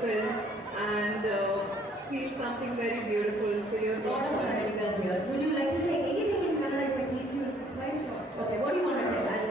film and feel something very beautiful. So you're lot of Kannadigas here. Would you like to say anything in Kannada if I teach you? It's very short. Okay, what do you want to tell?